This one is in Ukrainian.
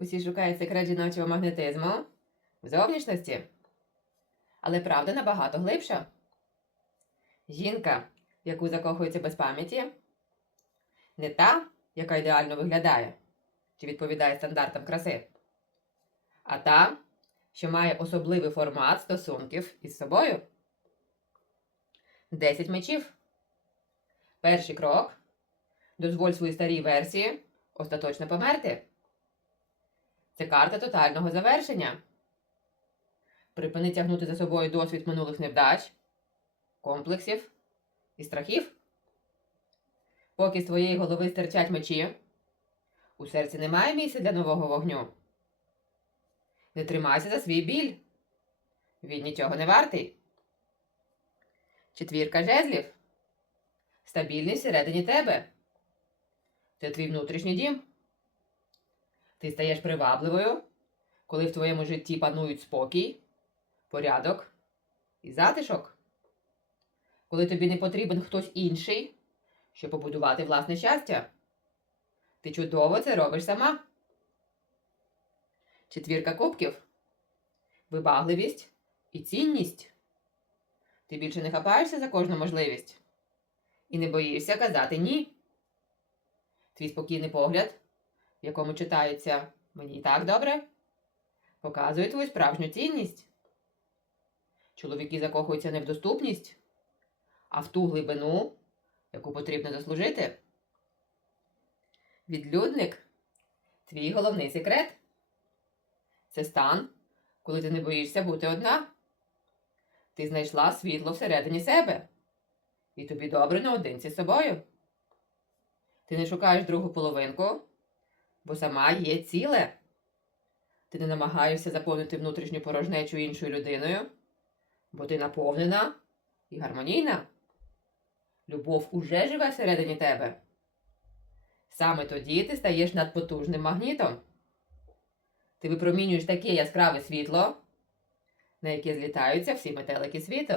Усі шукають секрет жіночого магнетизму в зовнішності. Але правда набагато глибша. Жінка, яку закохується без пам'яті, не та, яка ідеально виглядає чи відповідає стандартам краси, а та, що має особливий формат стосунків із собою. 10 мечів. Перший крок. Дозволь своїй старій версії остаточно померти. Це карта тотального завершення. Припини тягнути за собою досвід минулих невдач, комплексів і страхів. Поки з твоєї голови стирчать мечі, у серці немає місця для нового вогню. Не тримайся за свій біль. Він нічого не вартий. Четвірка жезлів. Стабільність всередині тебе. Це твій внутрішній дім. Ти стаєш привабливою, коли в твоєму житті панують спокій, порядок і затишок. Коли тобі не потрібен хтось інший, щоб побудувати власне щастя. Ти чудово це робиш сама. Четвірка кубків. Вибагливість і цінність. Ти більше не хапаєшся за кожну можливість і не боїшся казати ні. Твій спокійний погляд, в якому читається мені і так добре, показує твою справжню цінність. Чоловіки закохуються не в доступність, а в ту глибину, яку потрібно заслужити. Відлюдник твій головний секрет. Це стан, коли ти не боїшся бути одна. Ти знайшла світло всередині себе, і тобі добре наодинці з собою. Ти не шукаєш другу половинку, бо сама є ціле. Ти не намагаєшся заповнити внутрішню порожнечу іншою людиною, бо ти наповнена і гармонійна. Любов уже живе всередині тебе. Саме тоді ти стаєш надпотужним магнітом. Ти випромінюєш таке яскраве світло, на яке злітаються всі метелики світу.